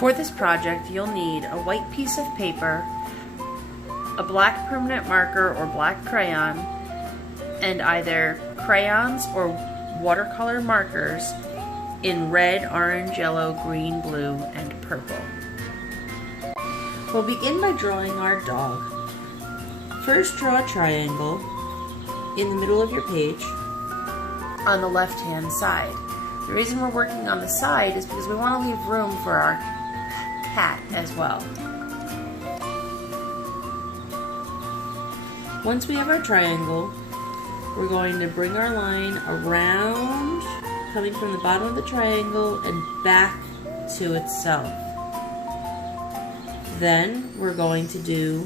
For this project, you'll need a white piece of paper, a black permanent marker or black crayon, and either crayons or watercolor markers in red, orange, yellow, green, blue, and purple. We'll begin by drawing our dog. First, draw a triangle in the middle of your page on the left-hand side. The reason we're working on the side is because we want to leave room for our cat as well. Once we have our triangle, we're going to bring our line around, coming from the bottom of the triangle and back to itself. Then we're going to do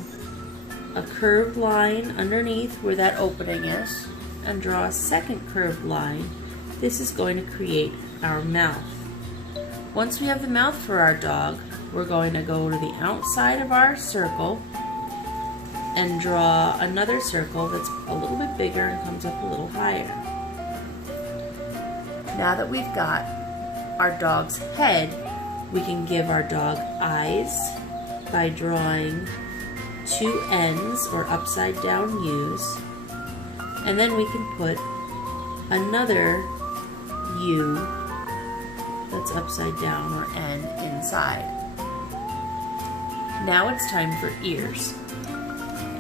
a curved line underneath where that opening is and draw a second curved line. This is going to create our mouth. Once we have the mouth for our dog, we're going to go to the outside of our circle and draw another circle that's a little bit bigger and comes up a little higher. Now that we've got our dog's head, we can give our dog eyes by drawing two N's or upside down U's, and then we can put another U that's upside down or N inside. Now it's time for ears.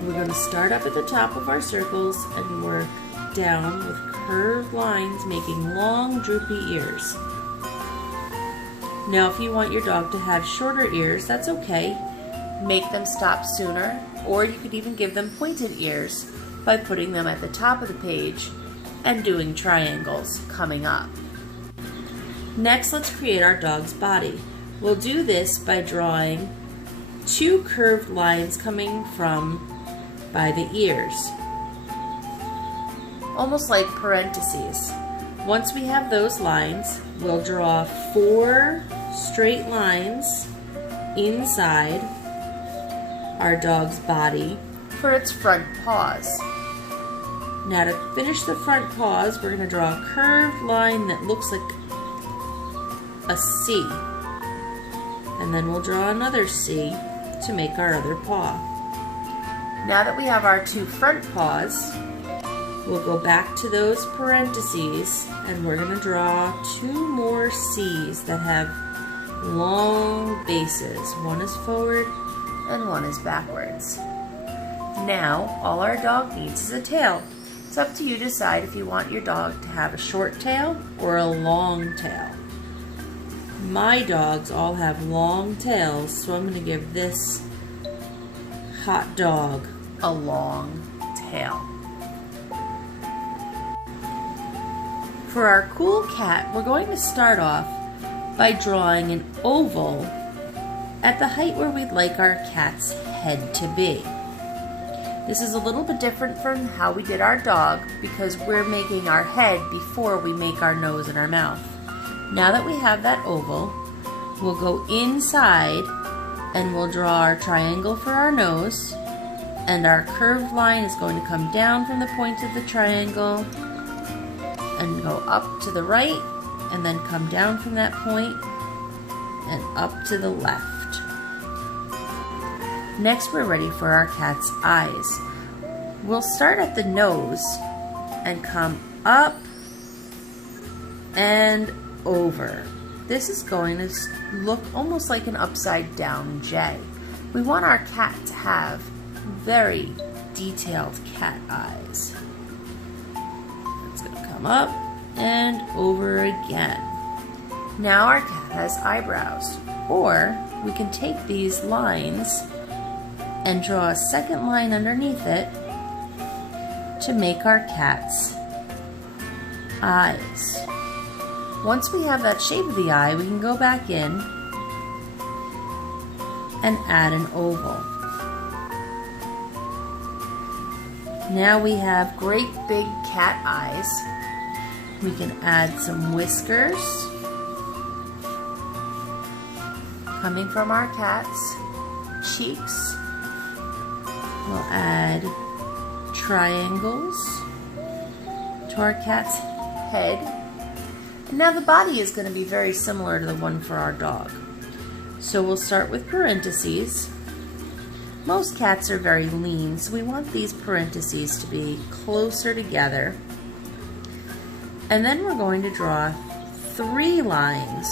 We're going to start up at the top of our circles and work down with curved lines, making long droopy ears. Now if you want your dog to have shorter ears, that's okay. Make them stop sooner, or you could even give them pointed ears by putting them at the top of the page and doing triangles coming up. Next, let's create our dog's body. We'll do this by drawing two curved lines coming from by the ears, almost like parentheses. Once we have those lines, we'll draw 4 straight lines inside our dog's body for its front paws. Now to finish the front paws, we're going to draw a curved line that looks like a C, and then we'll draw another C to make our other paw. Now that we have our 2 front paws, we'll go back to those parentheses and we're going to draw 2 more C's that have long bases. One is forward and one is backwards. Now all our dog needs is a tail. It's up to you to decide if you want your dog to have a short tail or a long tail. My dogs all have long tails, so I'm going to give this hot dog a long tail. For our cool cat, we're going to start off by drawing an oval at the height where we'd like our cat's head to be. This is a little bit different from how we did our dog because we're making our head before we make our nose and our mouth. Now that we have that oval, we'll go inside and we'll draw our triangle for our nose, and our curved line is going to come down from the point of the triangle and go up to the right and then come down from that point and up to the left. Next, we're ready for our cat's eyes. We'll start at the nose and come up and over. This is going to look almost like an upside down J. We want our cat to have very detailed cat eyes. It's going to come up and over again. Now our cat has eyebrows, or we can take these lines and draw a second line underneath it to make our cat's eyes. Once we have that shape of the eye, we can go back in and add an oval. Now we have great big cat eyes. We can add some whiskers coming from our cat's cheeks. We'll add triangles to our cat's head. And now the body is going to be very similar to the one for our dog. So we'll start with parentheses. Most cats are very lean, so we want these parentheses to be closer together. And then we're going to draw 3 lines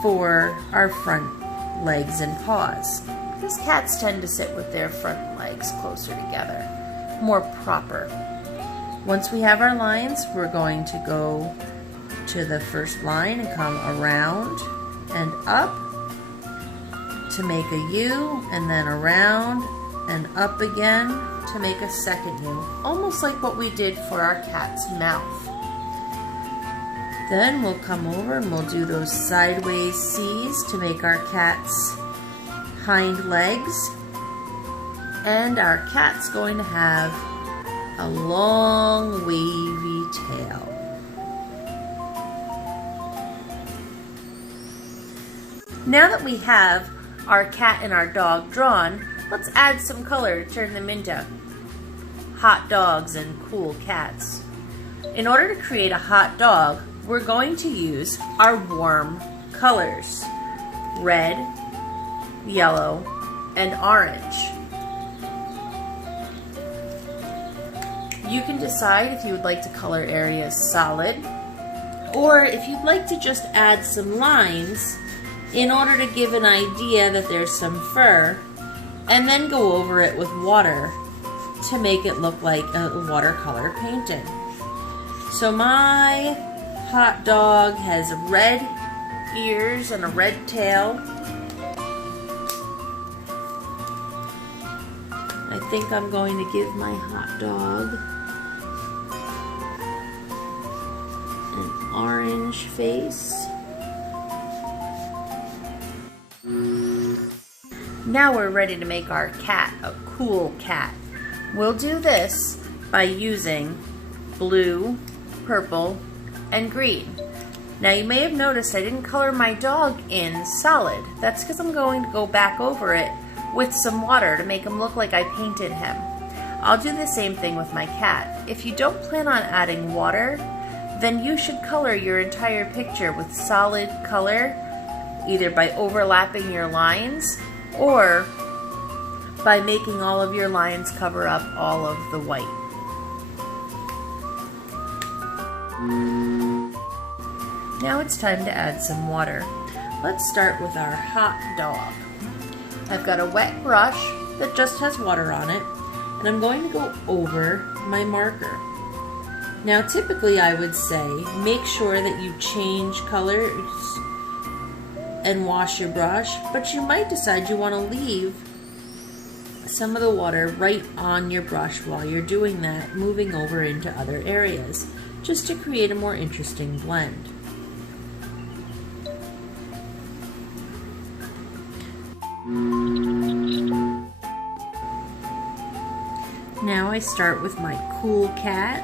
for our front legs and paws. Because cats tend to sit with their front legs closer together, more proper. Once we have our lines, we're going to go to the first line and come around and up to make a U, and then around and up again to make a second U, almost like what we did for our cat's mouth. Then we'll come over and we'll do those sideways C's to make our cat's hind legs, and our cat's going to have a long wavy tail. Now that we have our cat and our dog drawn, let's add some color to turn them into hot dogs and cool cats. In order to create a hot dog, we're going to use our warm colors: red, yellow, and orange. You can decide if you would like to color areas solid, or if you'd like to just add some lines in order to give an idea that there's some fur, and then go over it with water to make it look like a watercolor painting. So my hot dog has red ears and a red tail. I think I'm going to give my hot dog an orange face. Now we're ready to make our cat a cool cat. We'll do this by using blue, purple, and green. Now you may have noticed I didn't color my dog in solid. That's because I'm going to go back over it with some water to make him look like I painted him. I'll do the same thing with my cat. If you don't plan on adding water, then you should color your entire picture with solid color, either by overlapping your lines or by making all of your lines cover up all of the white. Now it's time to add some water. Let's start with our hot dog. I've got a wet brush that just has water on it, and I'm going to go over my marker. Now typically I would say make sure that you change colors and wash your brush, but you might decide you want to leave some of the water right on your brush while you're doing that, moving over into other areas, just to create a more interesting blend. Now I start with my cool cat.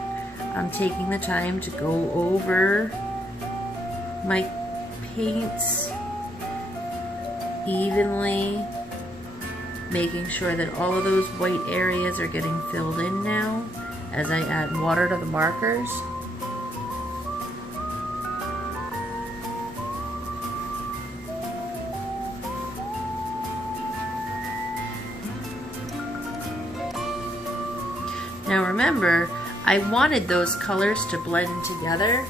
I'm taking the time to go over my paints evenly, making sure that all of those white areas are getting filled in now as I add water to the markers. Now remember, I wanted those colors to blend together.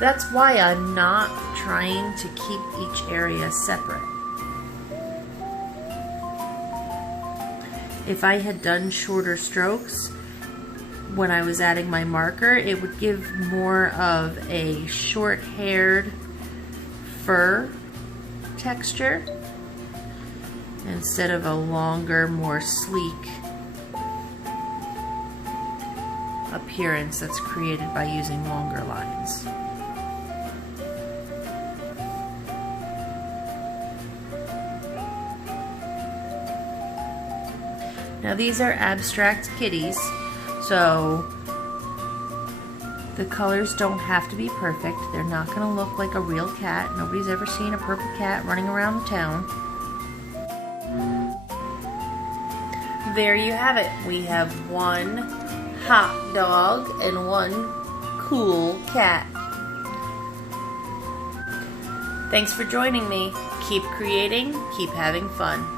That's why I'm not trying to keep each area separate. If I had done shorter strokes when I was adding my marker, it would give more of a short-haired fur texture instead of a longer, more sleek appearance that's created by using longer lines. Now these are abstract kitties, so the colors don't have to be perfect. They're not going to look like a real cat. Nobody's ever seen a purple cat running around the town. There you have it. We have one hot dog and one cool cat. Thanks for joining me. Keep creating, keep having fun.